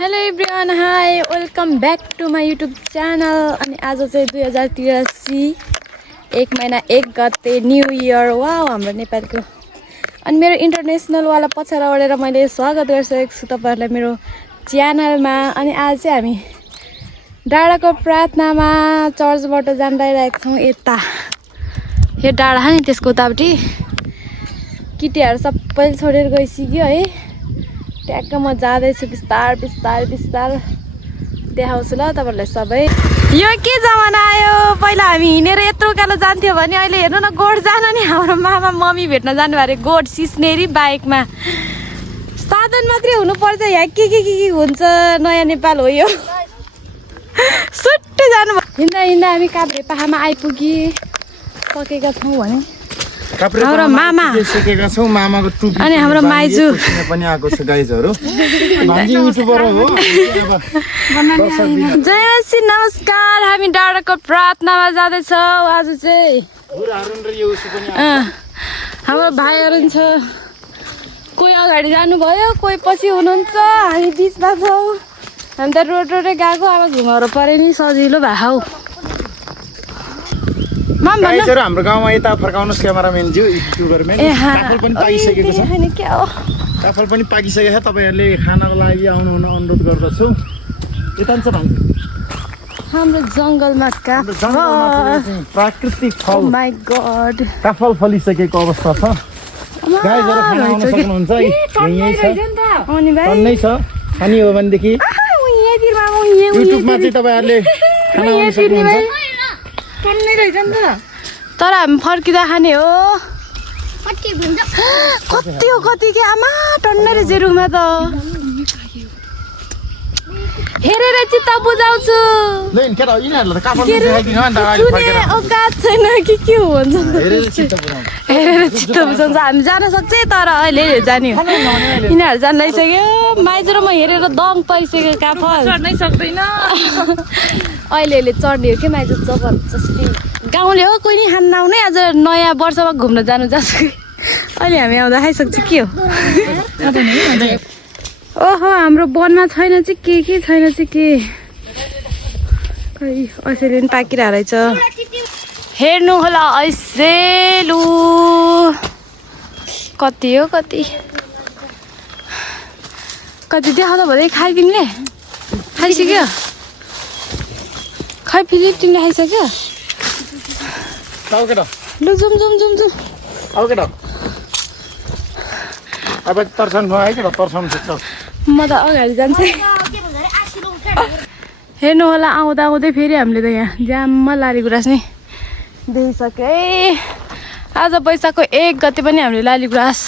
Hello everyone, hi, welcome back to my YouTube channel. अनि आज चाहिँ 2083 1 महिना 1 गते न्यू इयर। वाउ, हाम्रो नेपालको। अनि मेरो इन्टरनेसनलवाला पछाडि ओढेर मैले स्वागत गरिसकेको छु तपाईँहरूलाई मेरो च्यानलमा। अनि आज चाहिँ हामी डाँडाको प्रार्थनामा चर्चबाट जाँदाइरहेको छौँ। यता यो डाँडा छ नि, त्यसको उतापट्टि केटीहरू सबै छोडेर गइसक्यो है। ट्याक्क म जाँदैछु बिस्तार बिस्तार बिस्तार देखाउँछु ल तपाईँहरूलाई सबै। यो के जमाना आयो, पहिला हामी हिँडेर यत्रो उकालो जान्थ्यो भने अहिले हेर्नु न, गोठ जान नि हाम्रो मामा मम्मी भेट्न जानु अरे। गोठ सिस्नेरी बाइकमा साधन मात्रै हुनुपर्छ। यहाँ के हुन्छ, नयाँ नेपाल हो यो। सुट्टै जानु हिँड्दा हिँड्दा हामी काभ्रे पाखामा आइपुगिसकेका छौँ भने हाम्रो मामा मामाको टुपी अनि हाम्रो माइजू पनि आएको छ गाइजहरु। भान्जी युट्युबर हो। जय मसी, नमस्कार। हामी डाँडाको प्रार्थनामा जाँदैछौँ आज चाहिँ। हाम्रो भाइहरू छ, कोही अगाडि जानुभयो, कोही पछि हुनुहुन्छ, हामी बिचमा छौँ। हामी त रोडै गएको, अब घुमाउरो पऱ्यो नि, सजिलो भएको हौ। गाइजहरु, हाम्रो गाउँमा यता फर्काउनुस् क्यामेराम्यान ज्यू, युट्युबर म्यान। काफल पनि पाकिसकेको छ। काफल पनि पाकिसकेको छ। तपाईहरुले खानाको लागि आउनु हुन अनुरोध गर्दछु। यता छ भान्जी। हाम्रो जंगलमा काफल, प्राकृतिक फल। ओ माय गॉड, काफल फलिसकेको अवस्था छ। गाइजहरु खाना आउन सक्नुहुन्छ। यही छ। अनि भाइ टन्नै छ। खानी हो भने देखि युट्युबमा चाहिँ तपाईहरुले खाना आउन सक्नुहुन्छ। तर हामी फर्किँदा खाने हो। कति हो कति के आमा, टन्नै रहेछ रुखमा त। हेरेर चित्त बुझाउँछु। औकात छैन कि के हो भन्छ। हेरेर चित्त बुझाउँछ। हामी जान सक्छ तर अहिले जाने हो। यिनीहरू जान लागिसक्यो। माइजू र म हेरेर दङ परिसक्यो। काफल चढ्नै सक्दैन। अहिले चढ्ने हो कि माइजू जबरजस्ती। गाउँले हो, कोही नि खान नआउने। आज नयाँ वर्षमा घुम्न जानु जान्छ। अहिले हामी आउँदा खाइसक्छ के हो। ओहो, हाम्रो वनमा छैन चाहिँ के छैन चाहिँ के। खै ऐसेले पनि पाकिरहेको रहेछ। हेर्नु होला ऐसेलु कति हो कति कति देखाउँदा भन्दै खाइ तिमीले खाइसक्यो। खै फेरि तिमीले खाइसक्यो। लु जुम जुम जुम जुम। अब तर्सन भयो के तर्सन सक्छ। म त अगाडि जान्छ। हेर्नु होला, आउँदा आउँदै फेरि हामीले त यहाँ ज्याममा लाली गुराँस नि देखिसक्यो है। आज वैशाखको 1 गते पनि हामीले लाली गुराँस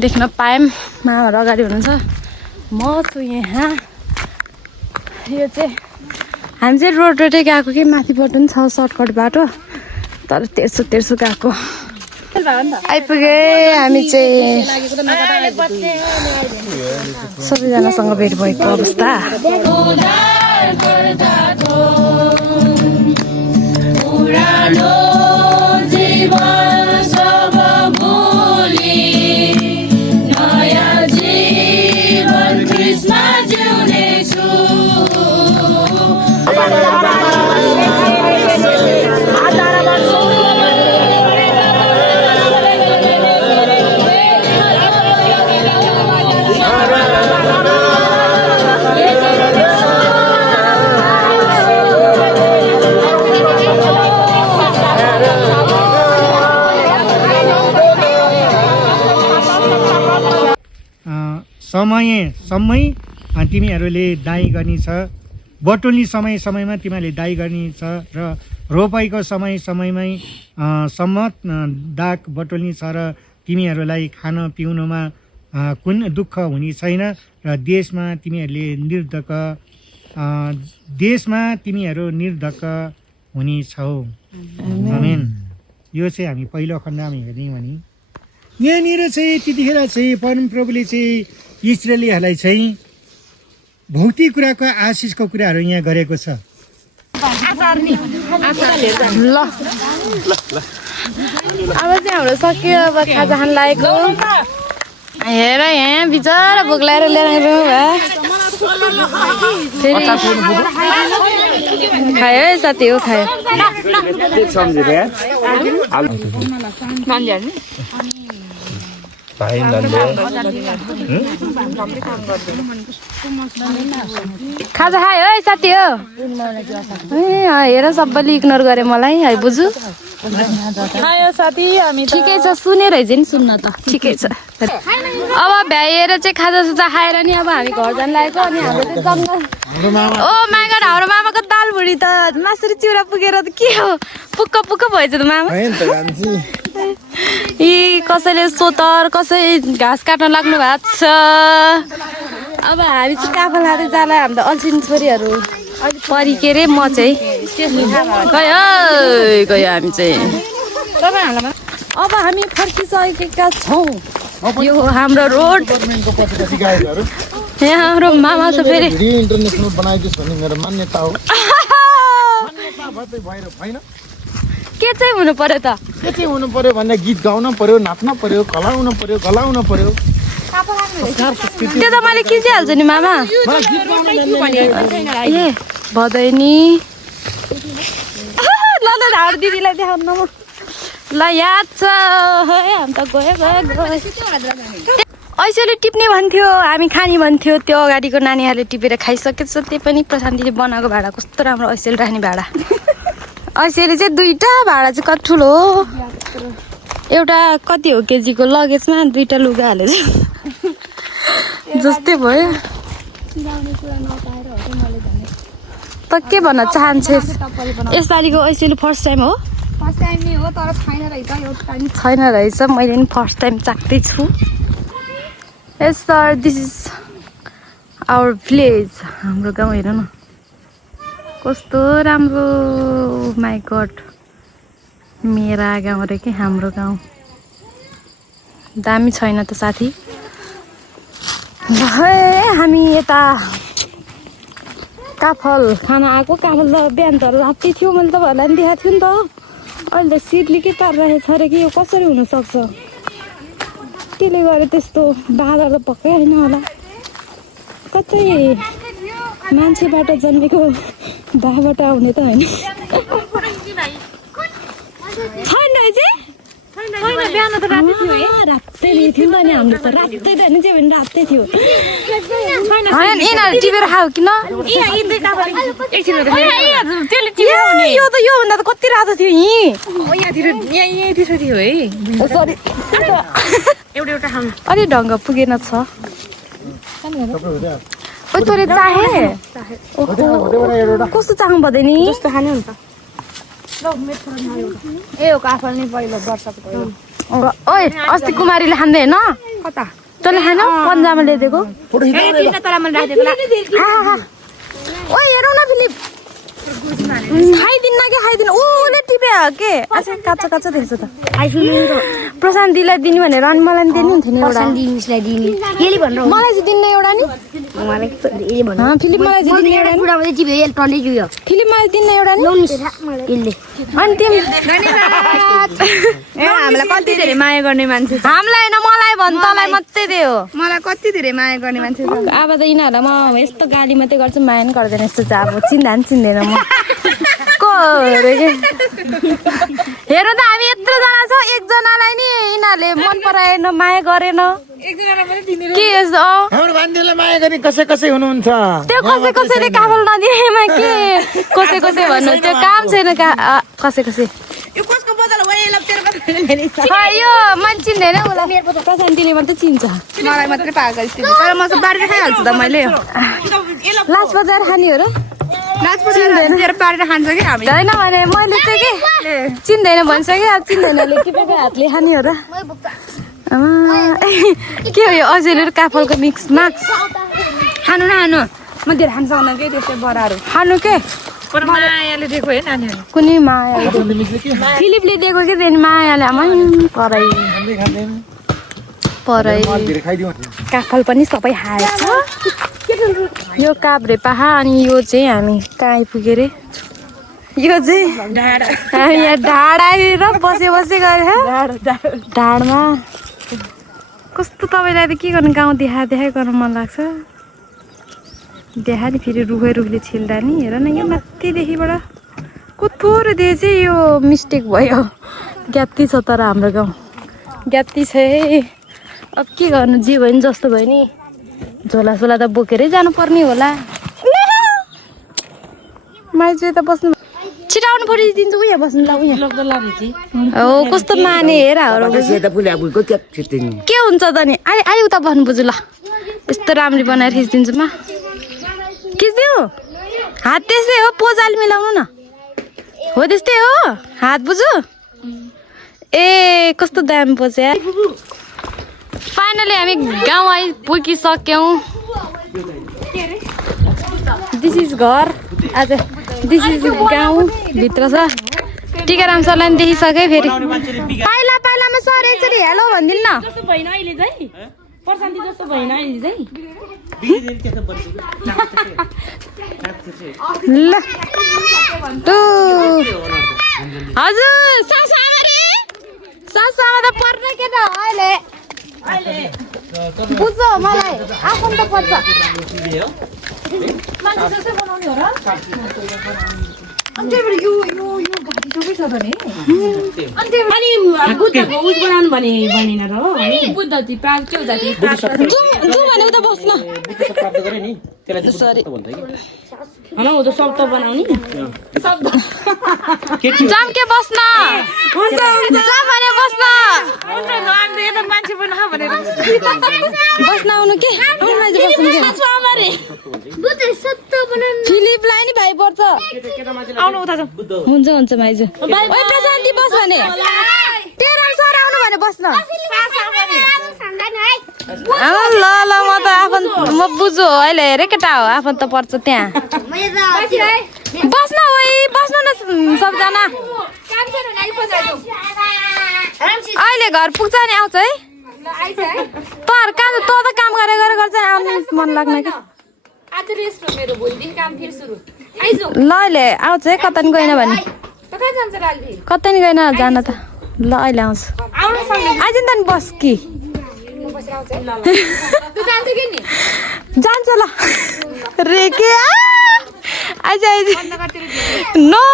देख्न पायौँ। मामाहरू अगाडि हुनुहुन्छ, म छु यहाँ। यो चाहिँ हामी चाहिँ रोडै गएको कि माथिबाट पनि छ सर्टकट बाटो, तर तेर्सो गएको। आइपुगे हामी चाहिँ। सबैजनासँग भेट भएको अवस्था। समय तिमीहरूले दाइँ गर्ने छ। बटुल्ने समयमा तिमीहरूले दाइँ गर्ने छ र रोपाइको समयमै सम्म दाग बटुल्ने छ र तिमीहरूलाई खान पिउनुमा कुन दुःख हुने छैन र देशमा तिमीहरू निर्धक्क हुने छौ। आमेन। यो चाहिँ हामी पहिलो खण्डमा हेर्यौँ भने यहाँनिर चाहिँ त्यतिखेर चाहिँ परमप्रभुले चाहिँ इस्राएलीहरूलाई चाहिँ भौतिक कुराको आशिषको कुराहरू यहाँ गरेको छ। ल अब चाहिँ हाम्रो सक्यो। अब खाजा खान लागेको। हेर यहाँ बिचरा भोक लागेर लिएर आइपुग्नु भयो। फेरि खायो है साथी हो खायो खाजा खायो है साथी हो हेर सबैले इग्नोर गरे मलाई है बुझु ठिकै छ सुनेर है नि सुन्न त ठिकै छ अब भ्याएर चाहिँ खाजा साजा खाएर नि अब हामी घर जान लागेको अनि हाम्रो चाहिँ जङ्गल ओ माई गड हाम्रो मामाको दाल भुडी त मासुरी चिउरा पुगेर त के हो पुक्क पुक्क भएछ त मामा यी कसैले सोतर कसै घाँस काट्न लाग्नु भएको छ अब हामी चाहिँ काफल लाँदै जाला हाम्रो अल्छिन छोरीहरू परि के अरे म चाहिँ गयो हामी चाहिँ अब हामी फर्किसकेका छौँ यो हाम्रो रोड यहाँ हाम्रो मामा छ फेरि इन्टरनेसनल बनाइदियोस् भन्ने मेरो मान्यता हो के चाहिँ हुनु पर्यो त के चाहिँ हुनु पर्यो भन्दा गीत गाउन पर्यो नाच्न पर्यो गलाउन पर्यो त्यो त मैले खिचिहाल्छु नि मामा ए भदैनी ल हाम्रो दिदीलाई देखाउनु न ल याद छ है हामी त गयो ऐसेले टिप्ने भन्थ्यो हामी खाने भन्थ्यो त्यो अगाडिको नानीहरूले टिपेर खाइसकेछ त्यही पनि प्रशान्तिले बनाएको भाडा कस्तो राम्रो ऐसेले राख्ने भाडा ऐसेले चाहिँ 2टा भाडा चाहिँ कति ठुलो हो एउटा कति हो केजीको लगेजमा 2टा लुगा हालेछ जस्तै भयो त के भन्न चाहन्छस् यसपालिको ऐसेले फर्स्ट टाइम हो छैन रहेछ मैले पनि फर्स्ट टाइम चाख्दैछु yes sir this is our village हाम्रो गाउँ हेर न कस्तो राम्रो माई गड मेरा गाउँ रे कि हाम्रो गाउँ दामी छैन त साथी हामी यता काफल खाना आएको काफल त बिहान त राति थियो मैले तपाईँहरूलाई पनि देखाएको थियो नि त अहिले त सिटले के पारिरहेको छ अरे कि यो कसरी हुनसक्छ त्यसले गर्दा त्यस्तो बाँदर त पक्कै होइन होला कतै मान्छेबाट जन्मेको बाबाट आउने त होइन छैन बिहान त रातै थियो रातै थियो नि अनि हाम्रो त रातै त होइन चाहिँ भने रातै थियो यिनीहरू टिपेर खायो किन यो त योभन्दा त कति रातो थियो अलि ढङ्ग पुगेन छ तँले चाहे कस्तो चाहनु पर्दैन नि जस्तो खाने हुन्छ ए हो काफल नि पहिलो वर्षको ओए अस्ति कुमारीले खाँदै होइन कता तँले खान पन्जामा ल्याइदिएको ओए हेरौ न फिलिप खाइदिन्न उसले टिप्यो के अच्छा काँचो काँचो देख्छ त प्रशान्तिलाई दिने भनेर अनि मलाई दिनु हुन्थ्यो नि एउटा मलाई चाहिँ दिन्न एउटा नि फिलिप मलाई चाहिँ दिन्न एउटा फिलिप मलाई दिन्न एउटा नि अनि तिमी हामीलाई कति धेरै माया गर्ने मान्छे हामीलाई होइन मलाई भन् तँलाई मात्रै दियो मलाई कति धेरै माया गर्ने मान्छे अब त यिनीहरूलाई म यस्तो गाली मात्रै गर्छु माया पनि गर्दैन यस्तो चाहिँ अब चिन्दा पनि चिन्दैन म हेर त हामी यत्रो जना छ एकजनालाई नि यिनीहरूले मन पराएन माया गरेन के हाम्रो बान्धेले माया गर्ने कसै हुनुहुन्छ त्यो कसैले काफल नदिएमा के कसै भन्नु त्यो काम छैन कसै यो मैले चिन्दैन उसलाई प्रशान्तिले मात्रै चिन्छ मलाई मात्रै पागल तर म चाहिँ बारेर खाइहाल्छु त मैले लास बजाएर खाने हो र खान्छ कि हामी होइन भने मैले चाहिँ के चिन्दैन भनिसक्यो अब चिन्दैनले टिपेको हातले खाने हो र के हो यो अझैले काफलको मिक्स माक्स खानु न खानु म धेरै खान सक्दैन के त्यस्तै बराहरू खानु के मायाले दिएको है नानीहरू कुनै मायाले फिलिपले दिएको कि त्यहाँदेखि मायाले आमा पराई काफल पनि सबै खाएछ यो काभ्रे पाहा अनि यो चाहिँ हामी कहाँ आइपुग्यो अरे यो चाहिँ हामी यहाँ ढाडातिर बसे गरे ढाडमा कस्तो तपाईँलाई त के गर्नु गाउँ देखाइ गर्नु मन लाग्छ देखा नि फेरि रुखले छिल्दा नि हेर न यो माथिदेखिबाट थोरै दिए चाहिँ यो मिस्टेक भयो ग्याप्ती छ तर हाम्रो गाउँ ग्याप्ती छ है अब के गर्नु जे भयो नि जस्तो भयो नि झोलासोला त बोकेरै जानुपर्ने होला माइजू त बस्नु छिटाउनु पऱ्यो दिन्छु उहाँ बस्नु ल उहाँ हो कस्तो माने हेर के हुन्छ त नि अहिले अहिले उता बस्नु बुझु ल यस्तो राम्ररी बनाएर खिचिदिन्छु म खिचिदिउ हात त्यस्तै हो पोजाल मिलाउनु न हो त्यस्तै हो हात बुझु ए कस्तो दामी पोजे फाइनली हामी गाउँ आइपुगिसक्यौँ दिस इज घर आज दिस इज गाउँ भित्र छ टिकाराम सरलाई पनि देखिसकेँ फेरि पाइला पाइलामा सर एकचोटि हेलो भनिदिनु न ल हजुर सासामा त पर्ने के त अहिले बुझ्छ मलाई आफन्त पर्छ फिलिपलाई नि भाइ पर्छ हुन्छ हुन्छ माइजू प्रशान्ति बस भने तेराम सर आउनु भने बस्न ल ल म त आफन्त म बुझ्छु अहिले हेरे केटा हो आफन्त पर्छ त्यहाँ बस्न बस्नु न सबजना अहिले घर पुग्छ नि आउँछ है तर कहाँ त त काम गरेर गर्छ आउनु मन लाग्न क्या ल अहिले आउँछ है कता नि गएन भने कतै नि गएन जान त ल अहिले आउँछ आइज नि त नि बस कि जान्छ ल रेके आइज आइज नो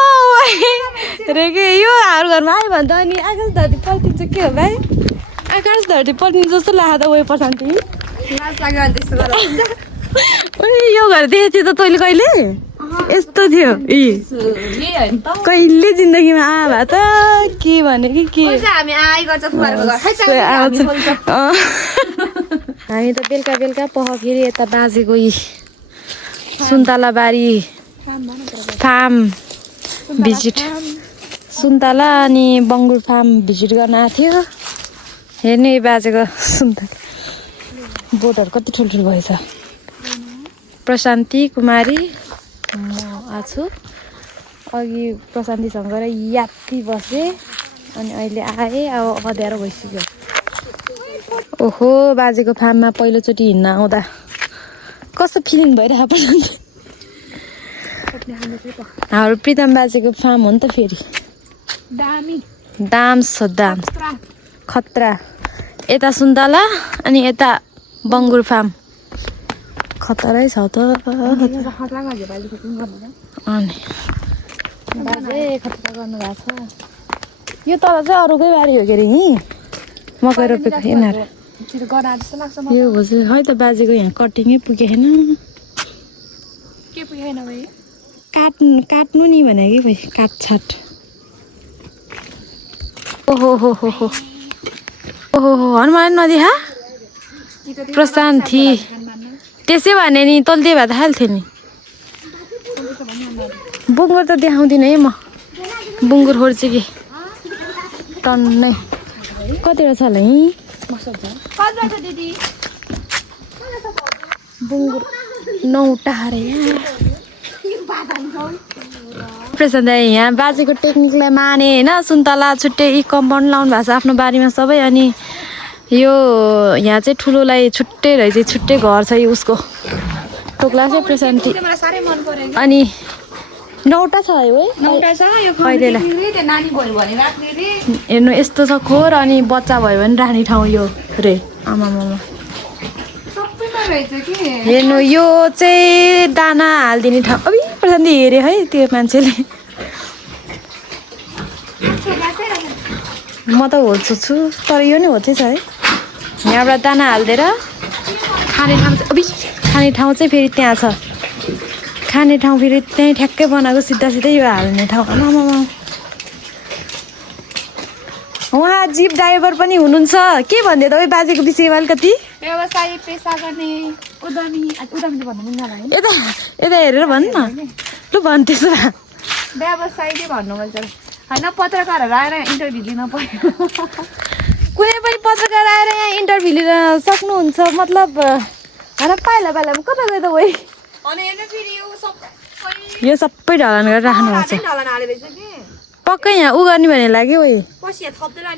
रेके यो हाम्रो घरमा आयो भने त अनि आकाश धरती पल्टिन्छ के हो भाइ आकाश धरती पल्टिन्छ जस्तो लाग्यो त उयो प्रशान्ति यो घर देखेको थियो त तैँले कहिले यस्तो थियो कहिले जिन्दगीमा भए त के भने कि के हामी त बेलुका बेलुका पख फेरि यता बाजेको सुन्तला बारी फार्म भिजिट सुन्तला अनि बङ्गुर फार्म भिजिट गर्न आएको थियो हेर्ने बाजेको सुन्तला बोटहरू कति ठुल्ठुलो भएछ प्रशान्ति कुमारी म आएको छु अघि प्रशान्तिसँग गएर यात्री बसेँ अनि अहिले आएँ अब अँध्यारो भइसक्यो ओहो बाजेको फार्ममा पहिलोचोटि हिँड्न आउँदा कस्तो फिलिङ भइरहेको प्रशान्ति हाम्रो प्रितम बाजेको फार्म हो नि त फेरि दाम छ दाम खतरा यता सुन्तला अनि यता बङ्गुर फार्म खतरै छ त अनि बाजे खतरा गर्नुभएको छ यो तल चाहिँ अरूकै बारी हो के अरे यहीँ मकै रोपेको यिनीहरू यो हो चाहिँ है त बाजेको यहाँ कटिङै पुगेन काट्नु नि भने कि भाइ काटछाट ओहो हो हो हो ओहो हो हनुमान नदेखा प्रशान्ति त्यसै भने नि तल त्यही भए त हाल्थ्यो नि बुङ्गुर त देखाउँदिनँ है म बुङ्गुर खोज्छु कि टन्नै कतिवटा छ होला यहीँ बुङ्गुर 9टा अरे प्रशान्त यहाँ बाजेको टेक्निकलाई माने होइन सुन्तला छुट्टै कम्पाउन्ड लाउनु भएको छ आफ्नो बारीमा सबै अनि यो यहाँ चाहिँ ठुलोलाई छुट्टै रहेछ छुट्टै घर छ यो उसको टोक्ला चाहिँ प्रशान्ति अनि 9टा छ है हेर्नु यस्तो छ खोर अनि बच्चा भयो भने राख्ने ठाउँ यो रे आमामामा हेर्नु यो चाहिँ दाना हालिदिने ठाउँ अबि प्रशान्ति हेऱ्यो है त्यो मान्छेले म त होल्छु छु तर यो नै होल्छै छ है यहाँबाट दाना हालिदिएर खाने ठाउँ चाहिँ अबि खाने ठाउँ चाहिँ फेरि त्यहाँ छ खाने ठाउँ फेरि त्यहीँ ठ्याक्कै बनाएको सिधा सिधै यो हाल्ने ठाउँ आमामामा उहाँ जिप ड्राइभर पनि हुनुहुन्छ के भन्दै तपाईँ बाजेको विषयमा अलिकति व्यवसाय पेसा गर्ने उद्यमी भन्नु मिल्दैन यता यता हेरेर भन्नु न लु भन् त्यसो भए व्यवसाय के भन्नु मन छ होइन पत्रकारहरू आएर इन्टरभ्यू लिन पर्यो कुनै पनि पत्रकार आएर यहाँ इन्टरभ्यू लिन सक्नुहुन्छ मतलब होइन पाइला पाइलामा कता गयो त वही यो सबै ढलान गरेर राख्नु भएको छ पक्कै यहाँ उ गर्ने भने लाग्यो वही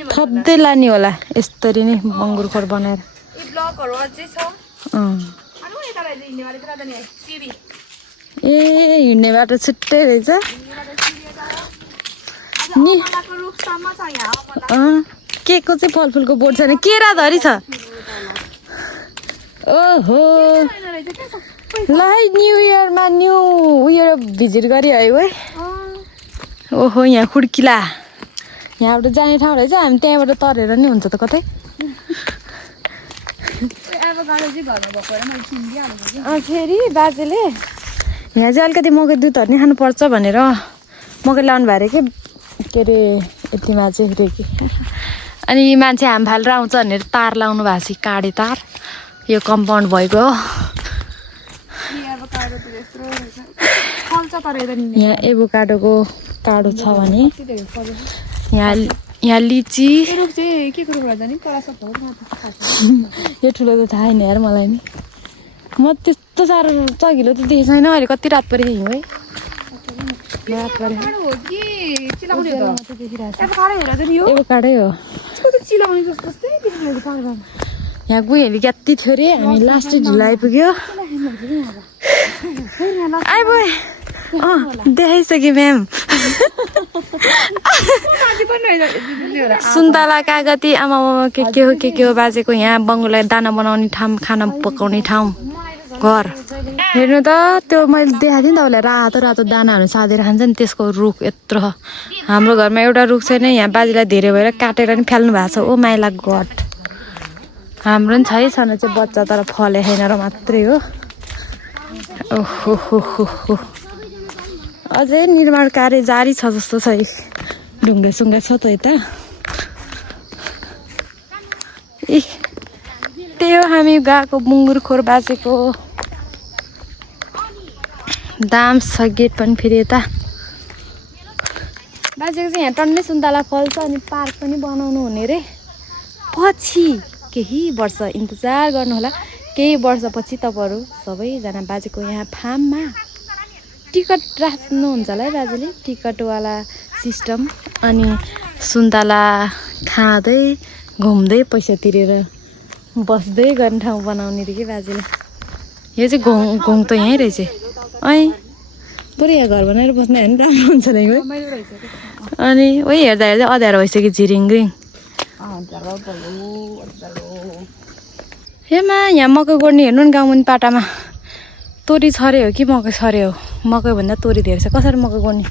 थप्दै लाने होला यसरी नै बङ्गुरखोर बनाएर ए हिँड्ने बाटो छुट्टै रहेछ नि के को चाहिँ फलफुलको बोट छैन केराधरी छ ओहो ल है न्यु इयरमा न्यु उयो भिजिट गरी है है ओहो यहाँ खुड्किला यहाँबाट जाने ठाउँ रहेछ हामी त्यहाँबाट तरेर नि हुन्छ त कतै फेरि बाजेले यहाँ चाहिँ अलिकति मकै दुधहरू नि खानुपर्छ भनेर मकै लाउनु भयो के अरे यतिमा चाहिँ रेकी अनि मान्छे हाम फालेर आउँछ भनेर तार लाउनु भएको छ काडे तार यो कम्पाउन्ड भएको हो यहाँ एभोकाडोको काडो छ भने यहाँ लिची यो ठुलो त थाहा छैन यार मलाई नि म त्यस्तो साह्रो चगिलो त देखेको छैन अहिले कति रात पऱ्यो हिँड्यो है एभोकाडै हो यहाँ गयो कति थियो अरे हामी लास्ट ढिलो आइपुग्यो आइपुग्यो देखाइसक्यो म्याम सुन्तला कागती आमामा के हो बाजेको यहाँ बङ्गुलाई दाना बनाउने ठाउँ खाना पकाउने ठाउँ घर हेर्नु त त्यो मैले देखाएको थिएँ नि तपाईँलाई रातो रातो दानाहरू साँधेर खान्छ नि त्यसको रुख यत्रो हाम्रो घरमा एउटा रुख छैन यहाँ बाजेलाई धेरै भएर काटेर नि फाल्नु भएको छ ओ माइला गड हाम्रो पनि छै छन चाहिँ बच्चा तर फले छैन र मात्रै हो ओहो हो अझै निर्माण कार्य जारी छ जस्तो छ ढुङ्गा सुङ्गा छ त यता ए त्यही हो हामी गएको बुङ्गुरखोर बाजेको दाम छ गेट पनि फेरि यता बाजेको चाहिँ यहाँ टन्नै सुन्तला फल्छ अनि पार्क पनि बनाउनु हुने रे पछि केही वर्ष इन्तजार गर्नु होला केही वर्षपछि तपाईँहरू सबैजना बाजेको यहाँ फार्ममा टिकट राख्नुहुन्छ होला है बाजेले टिकटवाला सिस्टम अनि सुन्तला खाँदै घुम्दै पैसा तिरेर बस्दै गर्ने ठाउँ बनाउने रे कि बाजेले यो चाहिँ घुङ त यहीँ रहेछ बरु यहाँ घर बनाएर बस्ने होइन राम्रो हुन्छ नि अनि उही हेर्दा हेर्दै अँध्यारो भइसक्यो झिरिङरिङ हेमा यहाँ मकै गोड्ने हेर्नु नि गाउँमुनि पाटामा तोरी छरे हो कि मकै छरे हो मकै भन्दा तोरी धेरै छ कसरी मकै गोड्ने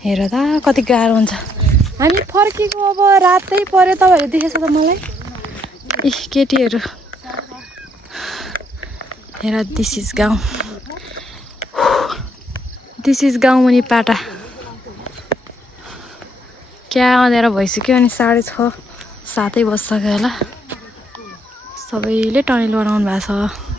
हेर त कति गाह्रो हुन्छ हामी फर्केको अब रातै पऱ्यो तपाईँहरूले देखेछ त मलाई इ केटीहरू हेर दिस इज गाउँमुनि पाटा क्या अँध्यारो भइसक्यो अनि 6:30 7 बजिसक्यो होला सबैले टनेल बनाउनु भएको छ